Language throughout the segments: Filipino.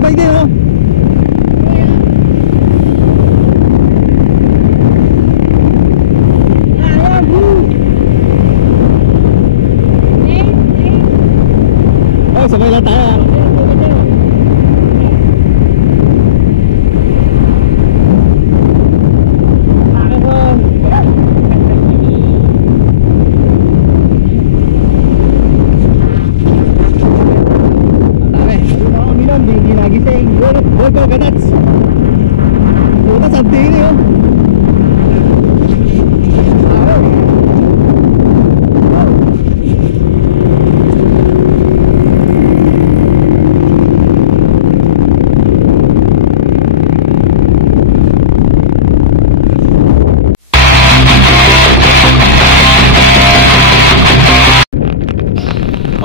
bike din, oh. Oh, sabay lang tayo.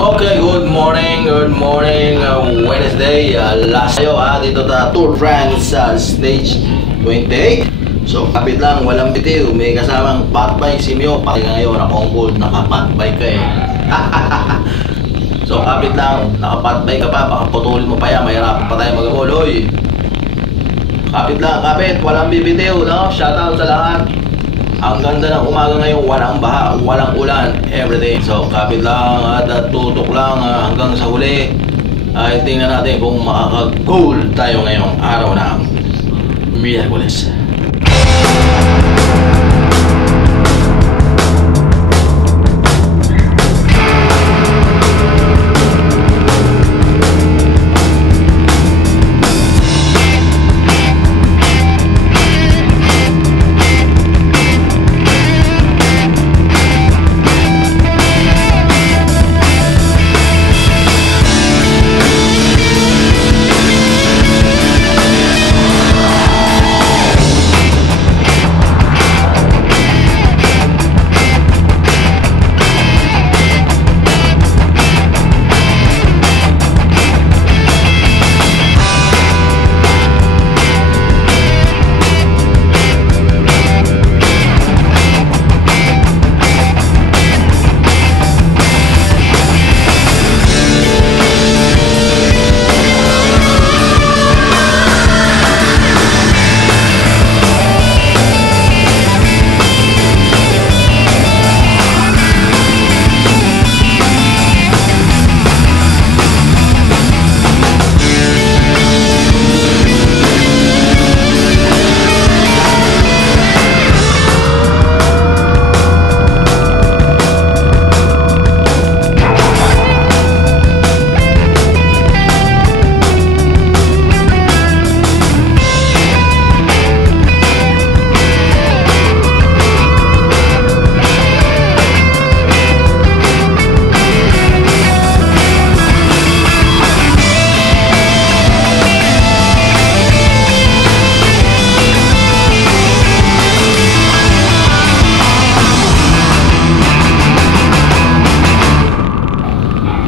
Okay, good morning, Wednesday, last tayo dito sa Tour France stage 28. So, kapit lang, walang bitiw, may kasamang fat bike si Mio, pati ngayon, naka-on-board, naka-fat bike ka eh. So, kapit lang, naka-fat bike ka pa, baka putulin mo pa yan, mahirapan pa tayo mag-aboy. Kapit lang, kapit, walang bibitiw, no? Shoutout sa lahat. Ang ganda ng umaga ngayon, walang baha, walang ulan, everything. So, kapit lang at tutok lang hanggang sa huli. Tingnan natin kung makaka-goal tayo ngayong araw ng Miyerkules.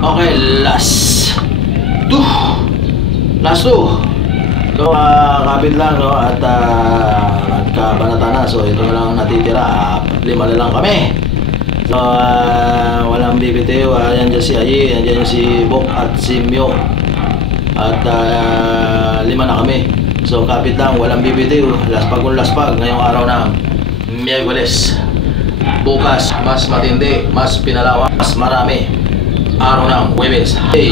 Okay, last two. So, kapit lang, no? At nagkabanata na. So, ito na lang natitira. 5 na lang kami. So, walang bibitiw. Yan dyan si Ayi, yan dyan si Bok at si Mio. At 5 na kami. So, kapit lang, walang bibitiw. Laspag ngayong araw ng Miyerkules. Bukas, mas matindi, mas pinalawak, mas marami. Araw ng Huwebes. Hey!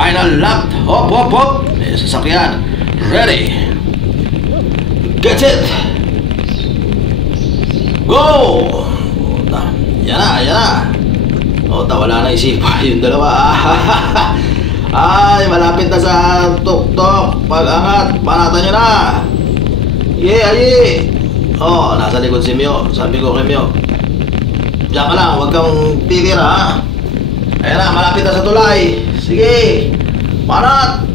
Final lap. Hop, hop, hop. May sasakyan. Ready. Get it. Go. Yan na. Wala na isipa yung dalawa. Ay, malapit na sa tuktok. Pag-angat, panatan nyo na. Aye. Nasa likod si Mio. Sabi ko kay Mio, diyan ka lang, huwag kang titir ha. Ayan na, malapit na sa tulay. Sige, panat.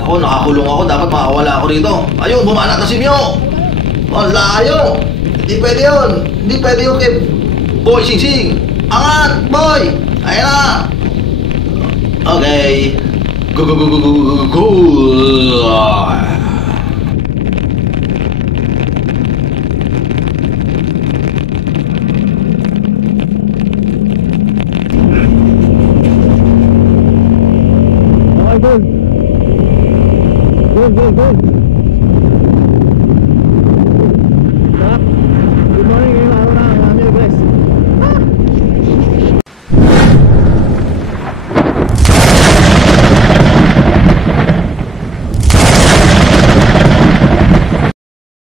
Ako, nakakulong ako. Dapat makawala ako rito. Ayun, bumanat na si Mio. Layo. Hindi pwede yun. Hindi pwede yun kay Boy Singsing. Angat, boy. Ayan na. Okay. Go. Go.